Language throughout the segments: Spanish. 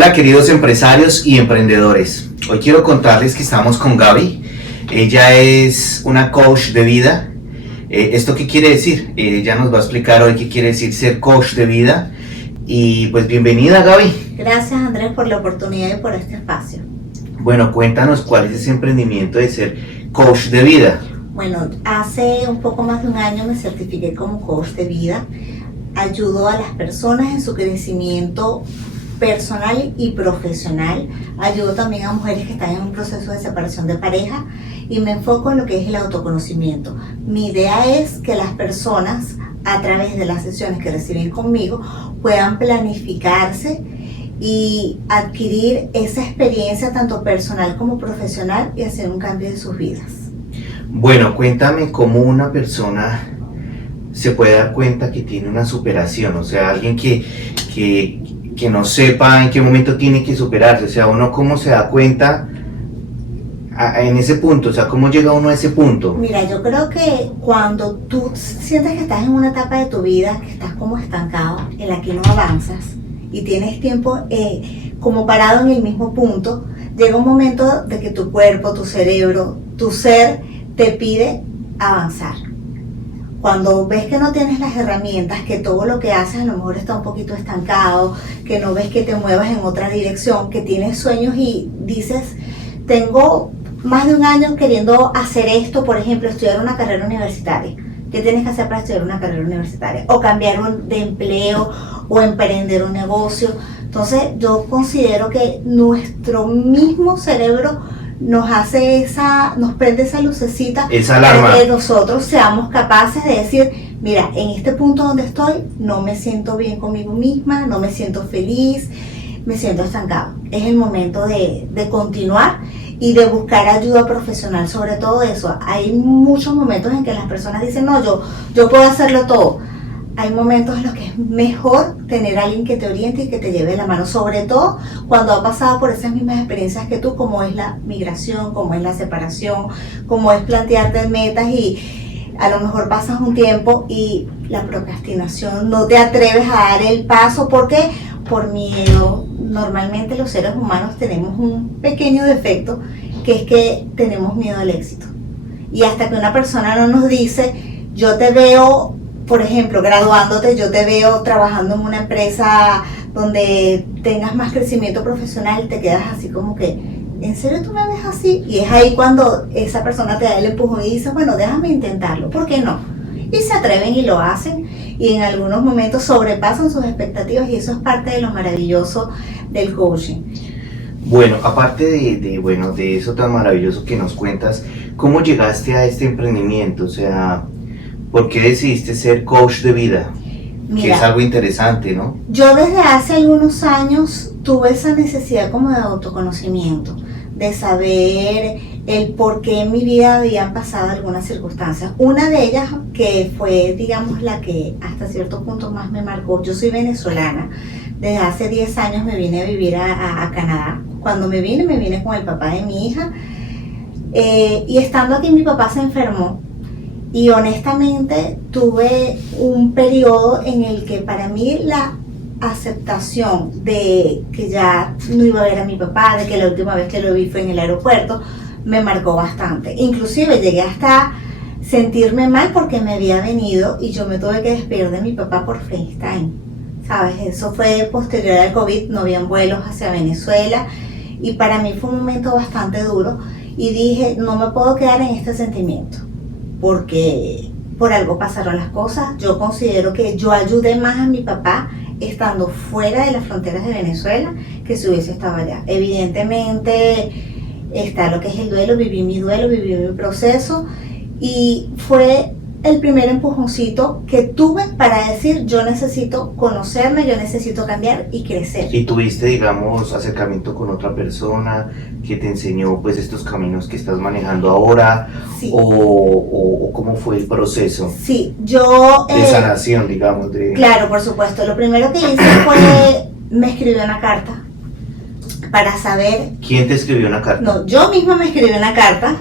Hola queridos empresarios y emprendedores, hoy quiero contarles que estamos con Gaby. Ella es una coach de vida. ¿Esto qué quiere decir? Ella nos va a explicar hoy qué quiere decir ser coach de vida. Y pues bienvenida, Gaby. Gracias, Andrés, por la oportunidad y por este espacio. Bueno, cuéntanos cuál es ese emprendimiento de ser coach de vida. Bueno, hace un poco más de un año me certifiqué como coach de vida. Ayudo a las personas en su crecimiento personal y profesional. Ayudo también a mujeres que están en un proceso de separación de pareja y me enfoco en lo que es el autoconocimiento. Mi idea es que las personas, a través de las sesiones que reciben conmigo, puedan planificarse y adquirir esa experiencia tanto personal como profesional y hacer un cambio de sus vidas. Bueno, cuéntame cómo una persona se puede dar cuenta que tiene una superación, o sea, alguien que no sepa en qué momento tiene que superarse, o sea, uno cómo se da cuenta en ese punto, o sea, cómo llega uno a ese punto. Mira, yo creo que cuando tú sientes que estás en una etapa de tu vida, que estás como estancado, en la que no avanzas y tienes tiempo como parado en el mismo punto, llega un momento de que tu cuerpo, tu cerebro, tu ser te pide avanzar. Cuando ves que no tienes las herramientas, que todo lo que haces a lo mejor está un poquito estancado, que no ves que te muevas en otra dirección, que tienes sueños y dices, tengo más de un año queriendo hacer esto, por ejemplo, estudiar una carrera universitaria. ¿Qué tienes que hacer para estudiar una carrera universitaria? O cambiar de empleo o emprender un negocio. Entonces yo considero que nuestro mismo cerebro nos prende esa lucecita, esa alarma, para que nosotros seamos capaces de decir, mira, en este punto donde estoy, no me siento bien conmigo misma, no me siento feliz, me siento estancado. Es el momento de continuar y de buscar ayuda profesional sobre todo eso. Hay muchos momentos en que las personas dicen, no, yo puedo hacerlo todo. Hay momentos en los que es mejor tener a alguien que te oriente y que te lleve la mano, sobre todo cuando ha pasado por esas mismas experiencias que tú, como es la migración, como es la separación, como es plantearte metas y a lo mejor pasas un tiempo y la procrastinación, no te atreves a dar el paso. ¿Por qué? Por miedo. Normalmente los seres humanos tenemos un pequeño defecto, que es que tenemos miedo al éxito. Y hasta que una persona no nos dice, yo te veo, por ejemplo, graduándote, yo te veo trabajando en una empresa donde tengas más crecimiento profesional, te quedas así como que, ¿en serio tú me ves así? Y es ahí cuando esa persona te da el empujón y dice, bueno, déjame intentarlo, ¿por qué no? Y se atreven y lo hacen y en algunos momentos sobrepasan sus expectativas y eso es parte de lo maravilloso del coaching. Bueno, aparte de eso tan maravilloso que nos cuentas, ¿cómo llegaste a este emprendimiento? O sea, ¿por qué decidiste ser coach de vida? Mira, que es algo interesante, ¿no? Yo desde hace algunos años tuve esa necesidad como de autoconocimiento, de saber el por qué en mi vida habían pasado algunas circunstancias. Una de ellas que fue, digamos, la que hasta cierto punto más me marcó. Yo soy venezolana. Desde hace 10 años me vine a vivir a Canadá. Cuando me vine con el papá de mi hija. Y estando aquí mi papá se enfermó. Y honestamente tuve un periodo en el que para mí la aceptación de que ya no iba a ver a mi papá, de que la última vez que lo vi fue en el aeropuerto, me marcó bastante. Inclusive llegué hasta sentirme mal porque me había venido y yo me tuve que despedir de mi papá por FaceTime, ¿sabes? Eso fue posterior al COVID, no habían vuelos hacia Venezuela y para mí fue un momento bastante duro y dije, no me puedo quedar en este sentimiento porque por algo pasaron las cosas. Yo considero que yo ayudé más a mi papá estando fuera de las fronteras de Venezuela que si hubiese estado allá. Evidentemente está lo que es el duelo, viví mi proceso y fue el primer empujoncito que tuve para decir yo necesito conocerme, yo necesito cambiar y crecer. ¿Y tuviste, digamos, acercamiento con otra persona que te enseñó pues estos caminos que estás manejando ahora? Sí. ¿O cómo fue el proceso? Sí, yo... de sanación, digamos. Claro, por supuesto. Lo primero que hice fue, me escribió una carta para saber... ¿Quién te escribió una carta? No, yo misma me escribí una carta,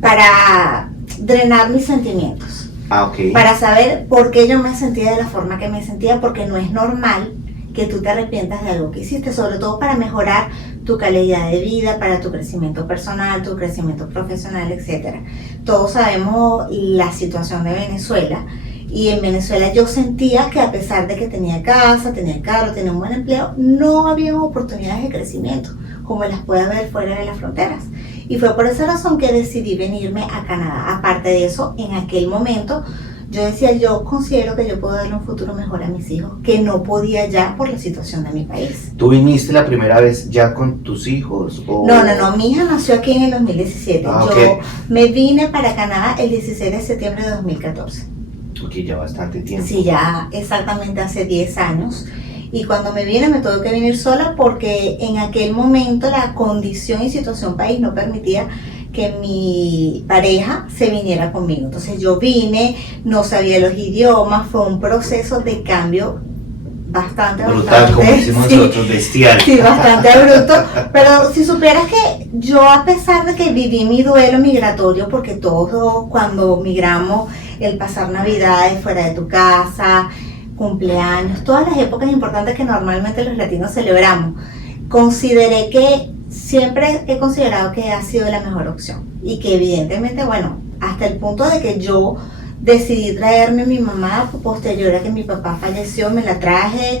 para drenar mis sentimientos. Ah, ok. Para saber por qué yo me sentía de la forma que me sentía, porque no es normal que tú te arrepientas de algo que hiciste, sobre todo para mejorar tu calidad de vida, para tu crecimiento personal, tu crecimiento profesional, etcétera. Todos sabemos la situación de Venezuela, y en Venezuela yo sentía que a pesar de que tenía casa, tenía carro, tenía un buen empleo, no había oportunidades de crecimiento como las puede haber fuera de las fronteras. Y fue por esa razón que decidí venirme a Canadá. Aparte de eso, en aquel momento yo decía, yo considero que yo puedo darle un futuro mejor a mis hijos, que no podía ya por la situación de mi país. ¿Tú viniste la primera vez ya con tus hijos? ¿O? No, mi hija nació aquí en el 2017. Okay. Yo me vine para Canadá el 16 de septiembre de 2014. Ok, ya bastante tiempo. Sí, ya exactamente hace 10 años. Y cuando me vine me tuve que venir sola porque en aquel momento la condición y situación país no permitía que mi pareja se viniera conmigo. Entonces yo vine, no sabía los idiomas, fue un proceso de cambio bastante brutal, como decimos sí, nosotros, bestial. Sí, bastante bruto. Pero si supieras que yo, a pesar de que viví mi duelo migratorio, porque todos cuando migramos, el pasar Navidades fuera de tu casa, cumpleaños, todas las épocas importantes que normalmente los latinos celebramos, consideré que siempre he considerado que ha sido la mejor opción y que evidentemente, bueno, hasta el punto de que yo decidí traerme a mi mamá posterior a que mi papá falleció, me la traje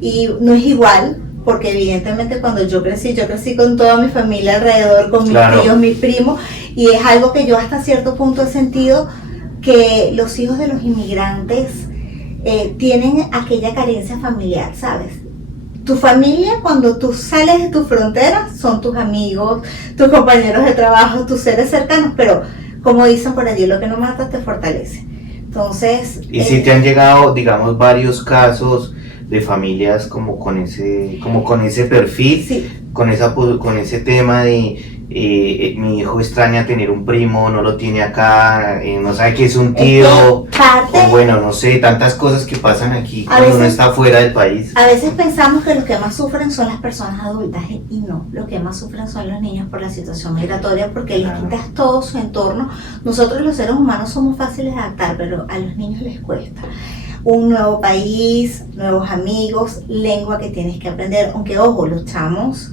y no es igual, porque evidentemente cuando yo crecí con toda mi familia alrededor, con mis tíos, mis primos, y es algo que yo hasta cierto punto he sentido que los hijos de los inmigrantes tienen aquella carencia familiar, ¿sabes? Tu familia, cuando tú sales de tus fronteras, son tus amigos, tus compañeros de trabajo, tus seres cercanos, pero como dicen por allí, lo que no mata te fortalece. Entonces... ¿Y si te han llegado, digamos, varios casos de familias como con ese perfil, sí, con ese tema de mi hijo extraña tener un primo, no lo tiene acá, no sabe que es un tío, o bueno, no sé, tantas cosas que pasan aquí cuando uno está fuera del país? A veces pensamos que los que más sufren son las personas adultas y no, los que más sufren son los niños por la situación migratoria, porque les quitas todo su entorno. Nosotros los seres humanos somos fáciles de adaptar, pero a los niños les cuesta. Un nuevo país, nuevos amigos, lengua que tienes que aprender, aunque ojo, los chamos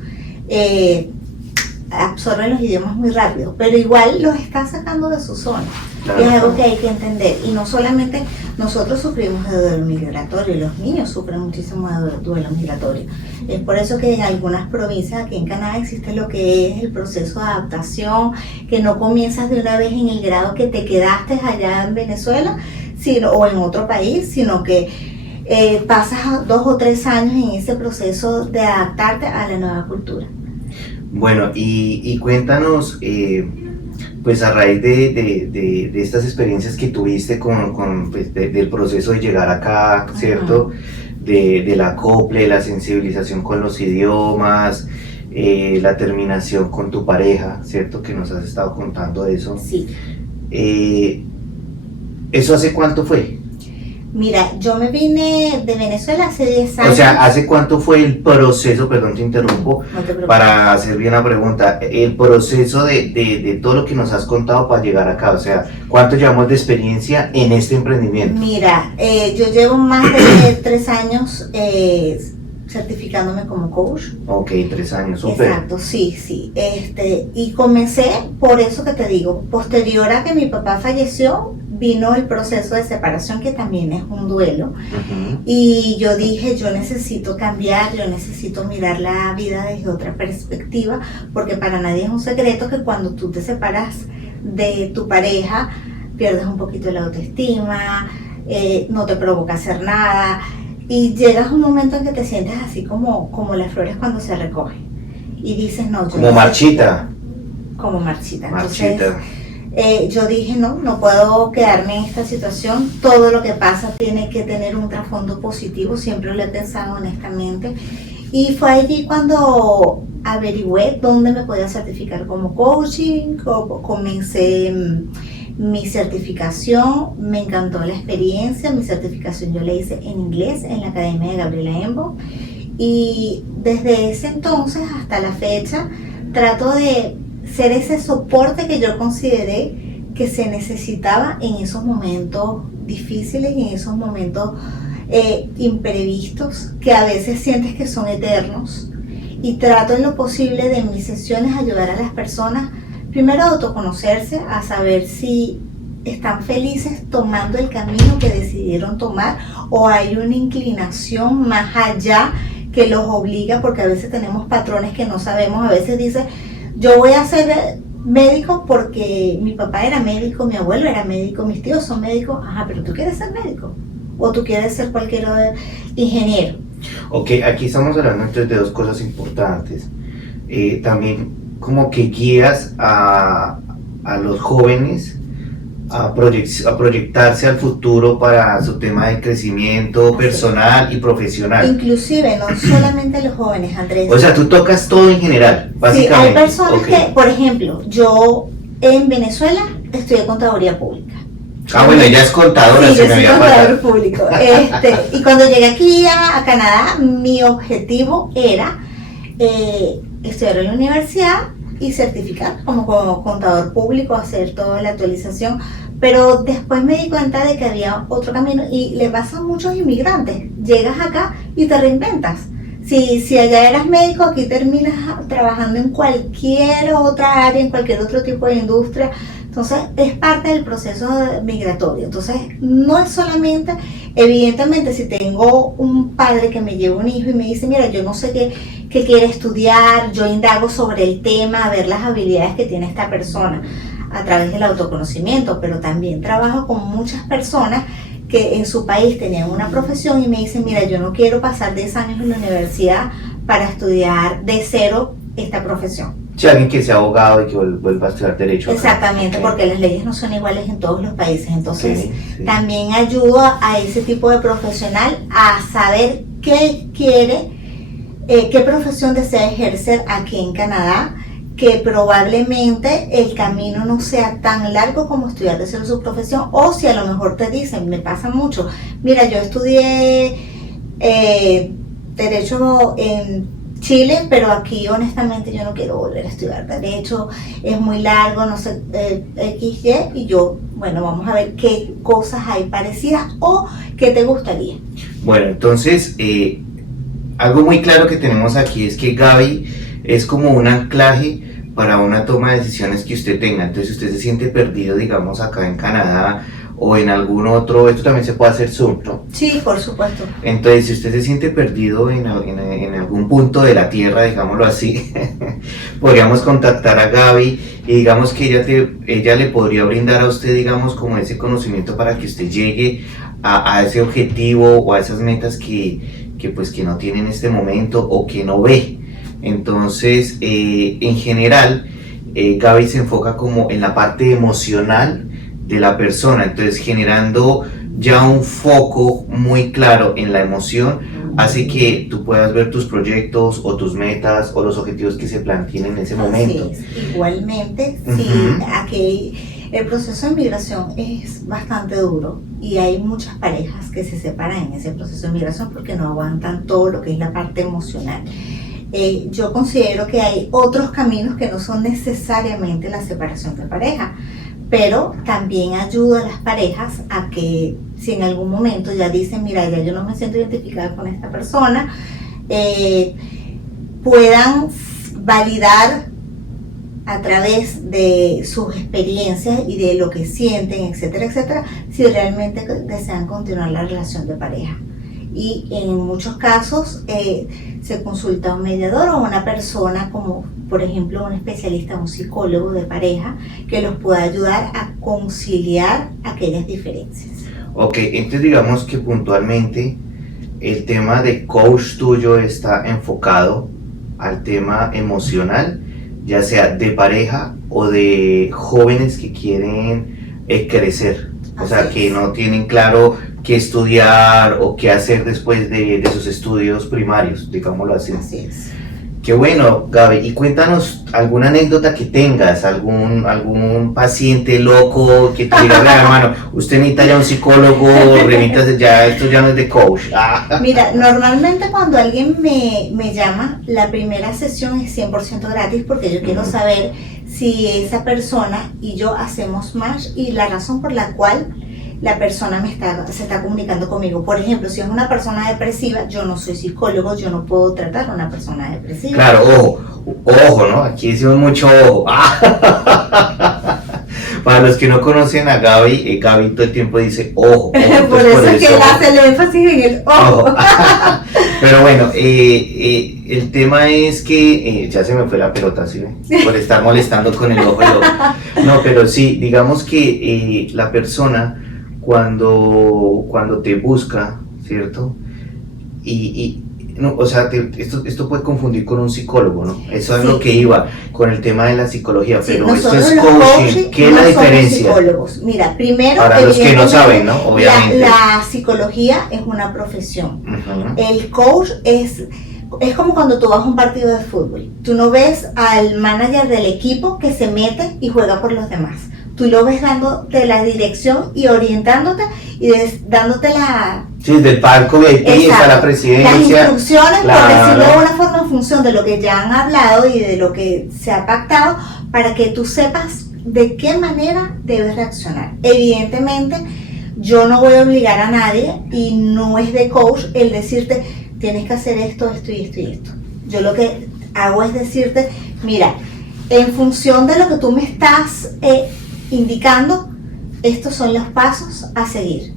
absorben los idiomas muy rápido, pero igual los está sacando de su zona. Claro. Y es algo que hay que entender. Y no solamente nosotros sufrimos de duelo migratorio, los niños sufren muchísimo de duelo migratorio. Es por eso que en algunas provincias aquí en Canadá existe lo que es el proceso de adaptación, que no comienzas de una vez en el grado que te quedaste allá en Venezuela o en otro país, sino que pasas 2 o 3 años en ese proceso de adaptarte a la nueva cultura. Bueno, y cuéntanos, pues a raíz de estas experiencias que tuviste pues, del proceso de llegar acá, ¿cierto? Del acople, la sensibilización con los idiomas, la terminación con tu pareja, ¿cierto? Que nos has estado contando eso. Sí. ¿Eso hace cuánto fue? Mira, yo me vine de Venezuela hace 10 años. O sea, ¿hace cuánto fue el proceso, perdón te interrumpo, para hacer bien la pregunta, el proceso de todo lo que nos has contado para llegar acá? O sea, ¿cuánto llevamos de experiencia en este emprendimiento? Mira, yo llevo más de 3 años certificándome como coach. Ok, 3 años, súper. Exacto, sí. Y comencé, por eso que te digo, posterior a que mi papá falleció, vino el proceso de separación, que también es un duelo. Y yo dije, yo necesito cambiar, yo necesito mirar la vida desde otra perspectiva, porque para nadie es un secreto que cuando tú te separas de tu pareja, pierdes un poquito la autoestima, no te provoca hacer nada, y llegas a un momento en que te sientes así como las flores cuando se recogen. Y dices, no, yo... Como marchita. Como marchita. Entonces, yo dije, no puedo quedarme en esta situación, todo lo que pasa tiene que tener un trasfondo positivo, siempre lo he pensado honestamente, y fue allí cuando averigüé dónde me podía certificar como coaching, comencé mi certificación, me encantó la experiencia. Mi certificación yo la hice en inglés en la Academia de Gabriela Embo, y desde ese entonces hasta la fecha trato de ser ese soporte que yo consideré que se necesitaba en esos momentos difíciles y en esos momentos imprevistos que a veces sientes que son eternos, y trato en lo posible de mis sesiones ayudar a las personas primero a autoconocerse, a saber si están felices tomando el camino que decidieron tomar o hay una inclinación más allá que los obliga, porque a veces tenemos patrones que no sabemos. A veces dice, yo voy a ser médico porque mi papá era médico, mi abuelo era médico, mis tíos son médicos. Ajá, pero tú quieres ser médico o tú quieres ser cualquier ingeniero. Ok, aquí estamos hablando entonces de dos cosas importantes. También como que guías a los jóvenes a proyectarse al futuro para su tema de crecimiento personal y profesional. Inclusive, no solamente los jóvenes, Andrés. O sea, tú tocas todo en general, básicamente. Sí, hay personas que, por ejemplo, yo en Venezuela estudié contaduría pública. Ah, bueno, ella es contadora, sí, se yo me soy había contador pasado. público. Y cuando llegué aquí a Canadá, mi objetivo era estudiar en la universidad y certificar como contador público, hacer toda la actualización. Pero después me di cuenta de que había otro camino y le pasa a muchos inmigrantes. Llegas acá y te reinventas. Si allá eras médico, aquí terminas trabajando en cualquier otra área, en cualquier otro tipo de industria. Entonces, es parte del proceso migratorio. Entonces, no es solamente, evidentemente, si tengo un padre que me lleva un hijo y me dice, mira, yo no sé qué quiere estudiar, yo indago sobre el tema, a ver las habilidades que tiene esta persona a través del autoconocimiento, pero también trabajo con muchas personas que en su país tenían una profesión y me dicen, mira, yo no quiero pasar 10 años en la universidad para estudiar de cero esta profesión. Si alguien que sea abogado y que vuelva a estudiar derecho. Exactamente, porque las leyes no son iguales en todos los países. Entonces, sí. También ayudo a ese tipo de profesional a saber qué quiere, qué profesión desea ejercer aquí en Canadá, que probablemente el camino no sea tan largo como estudiar de cero su profesión, o si a lo mejor te dicen, me pasa mucho, mira, yo estudié Derecho en Chile, pero aquí honestamente yo no quiero volver a estudiar Derecho, es muy largo, no sé, XY, y yo, bueno, vamos a ver qué cosas hay parecidas o qué te gustaría. Bueno, entonces, algo muy claro que tenemos aquí es que Gaby es como un anclaje para una toma de decisiones que usted tenga. Entonces, si usted se siente perdido, digamos, acá en Canadá o en algún otro, esto también se puede hacer Zoom, ¿no? Sí, por supuesto. Entonces, si usted se siente perdido en algún punto de la tierra, digámoslo así, podríamos contactar a Gaby y digamos que ella le podría brindar a usted, digamos, como ese conocimiento para que usted llegue a ese objetivo o a esas metas que no tiene en este momento o que no ve. Entonces, en general, Gaby se enfoca como en la parte emocional de la persona, entonces generando ya un foco muy claro en la emoción, hace que tú puedas ver tus proyectos o tus metas o los objetivos que se planteen en ese momento. Así es. Igualmente, sí, aquí el proceso de migración es bastante duro y hay muchas parejas que se separan en ese proceso de migración porque no aguantan todo lo que es la parte emocional. Yo considero que hay otros caminos que no son necesariamente la separación de pareja, pero también ayuda a las parejas a que si en algún momento ya dicen, mira, ya yo no me siento identificada con esta persona, puedan validar a través de sus experiencias y de lo que sienten, etcétera, etcétera, si realmente desean continuar la relación de pareja. Y en muchos casos se consulta a un mediador o una persona como por ejemplo un especialista, un psicólogo de pareja que los pueda ayudar a conciliar aquellas diferencias. Ok, entonces digamos que puntualmente el tema de coach tuyo está enfocado al tema emocional, ya sea de pareja o de jóvenes que quieren crecer, o sea, que no tienen claro qué estudiar o qué hacer después de sus estudios primarios, digámoslo así. Así es. Qué bueno, Gaby, y cuéntanos alguna anécdota que tengas, algún paciente loco que te diga, "Vea, hermano, usted necesita ya un psicólogo, remítase ya, esto ya no es de coach". Mira, normalmente cuando alguien me llama, la primera sesión es 100% gratis porque yo quiero saber si esa persona y yo hacemos match y la razón por la cual la persona se está comunicando conmigo. Por ejemplo, si es una persona depresiva, yo no soy psicólogo, yo no puedo tratar a una persona depresiva. Claro, ojo, ¿no? Aquí decimos mucho ojo. Para los que no conocen a Gaby, Gaby todo el tiempo dice ojo. Por eso es que él hace el énfasis en el ojo. Pero bueno, el tema es que ya se me fue la pelota, ¿sí? Por estar molestando con el ojo. No, pero sí, digamos que la persona cuando te busca, ¿cierto? No, o sea, esto puede confundir con un psicólogo, ¿no? Eso es lo que iba con el tema de la psicología, sí, pero esto es coaching. ¿Qué es la diferencia? Psicólogos. Mira, primero, para los que no saben, ¿no? Obviamente. La psicología es una profesión. El coach es como cuando tú vas a un partido de fútbol. Tú no ves al manager del equipo que se mete y juega por los demás. Tú lo ves dándote la dirección y orientándote y dándote la... Sí, desde el palco VIP hasta la presidencia. Las instrucciones, por decirlo de una forma, en función de lo que ya han hablado y de lo que se ha pactado, para que tú sepas de qué manera debes reaccionar. Evidentemente, yo no voy a obligar a nadie y no es de coach el decirte, tienes que hacer esto, esto y esto y esto. Yo lo que hago es decirte, mira, en función de lo que tú me estás indicando, estos son los pasos a seguir.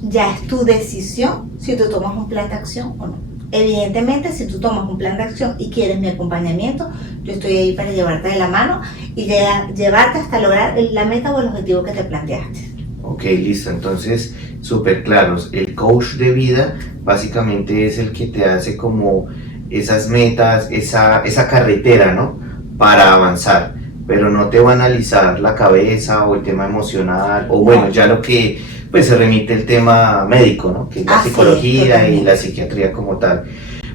Ya es tu decisión si tú tomas un plan de acción o no. Evidentemente, si tú tomas un plan de acción y quieres mi acompañamiento, yo estoy ahí para llevarte de la mano y llevarte hasta lograr la meta o el objetivo que te planteaste. Ok, listo. Entonces, súper claros. El coach de vida básicamente es el que te hace como esas metas, esa carretera, ¿no? Para avanzar. Pero no te va a analizar la cabeza o el tema emocional, o bueno, ya lo que pues se remite el tema médico, ¿no? Que es la psicología sí, y la psiquiatría como tal.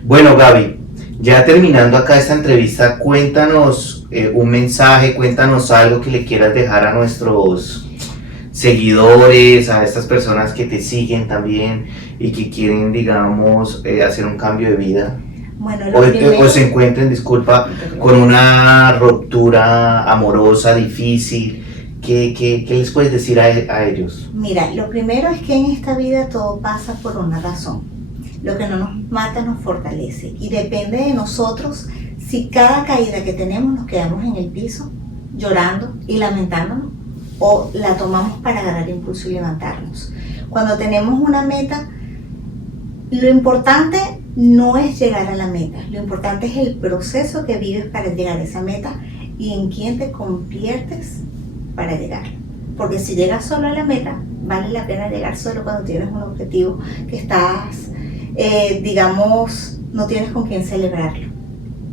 Bueno, Gaby, ya terminando acá esta entrevista, cuéntanos un mensaje, cuéntanos algo que le quieras dejar a nuestros seguidores, a estas personas que te siguen también y que quieren, digamos, hacer un cambio de vida. Bueno, o se encuentren, disculpa, con una ruptura amorosa difícil. ¿Qué les puedes decir a ellos? Mira, lo primero es que en esta vida todo pasa por una razón. Lo que no nos mata nos fortalece y depende de nosotros si cada caída que tenemos nos quedamos en el piso llorando y lamentándonos o la tomamos para agarrar impulso y levantarnos. Cuando tenemos una meta, lo importante no es llegar a la meta, lo importante es el proceso que vives para llegar a esa meta y en quién te conviertes para llegar. Porque si llegas solo a la meta, vale la pena llegar solo cuando tienes un objetivo que estás, digamos, no tienes con quién celebrarlo.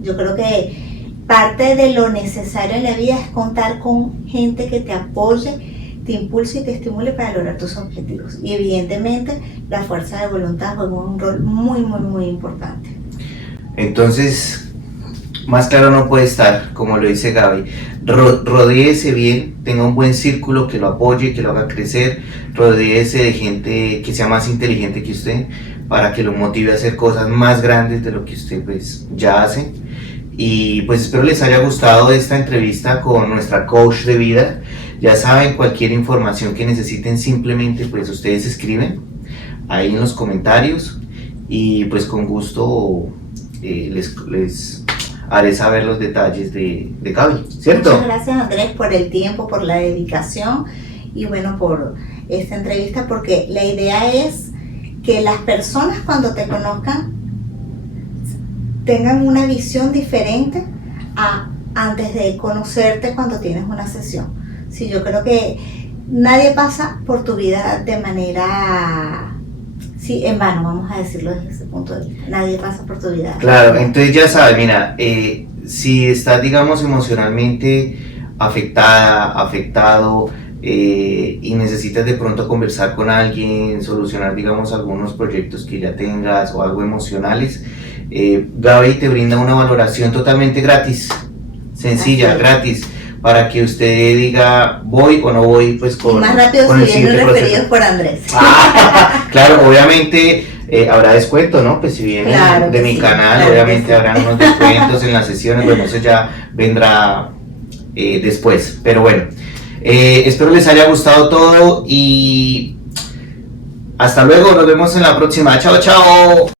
Yo creo que parte de lo necesario en la vida es contar con gente que te apoye, te impulse y te estimule para lograr tus objetivos. Y evidentemente la fuerza de voluntad juega un rol muy, muy, muy importante. Entonces, más claro no puede estar, como lo dice Gaby. Rodéese bien, tenga un buen círculo que lo apoye, que lo haga crecer. Rodéese de gente que sea más inteligente que usted para que lo motive a hacer cosas más grandes de lo que usted pues ya hace. Y pues espero les haya gustado esta entrevista con nuestra coach de vida. Ya saben, cualquier información que necesiten, simplemente pues ustedes escriben ahí en los comentarios y pues con gusto les haré saber los detalles de Gaby, ¿cierto? Muchas gracias, Andrés, por el tiempo, por la dedicación y bueno, por esta entrevista, porque la idea es que las personas cuando te conozcan tengan una visión diferente a antes de conocerte cuando tienes una sesión. Sí, yo creo que nadie pasa por tu vida de manera, sí, en vano, vamos a decirlo desde ese punto de vista. Nadie pasa por tu vida. Claro, entonces ya sabes, mira, si estás, digamos, emocionalmente afectado, y necesitas de pronto conversar con alguien, solucionar, digamos, algunos proyectos que ya tengas o algo emocionales, Gaby te brinda una valoración totalmente gratis, sencilla, gratis, para que usted diga voy o no voy, pues con, y más rápido con el si vienen siguiente referidos proceso. por Andrés. Claro, obviamente habrá descuento, ¿no? Pues si vienen Claro de mi sí, canal, claro obviamente sí. habrán unos descuentos en las sesiones, bueno, eso ya vendrá después, pero bueno, espero les haya gustado todo y Hasta luego, nos vemos en la próxima. Chao, chao.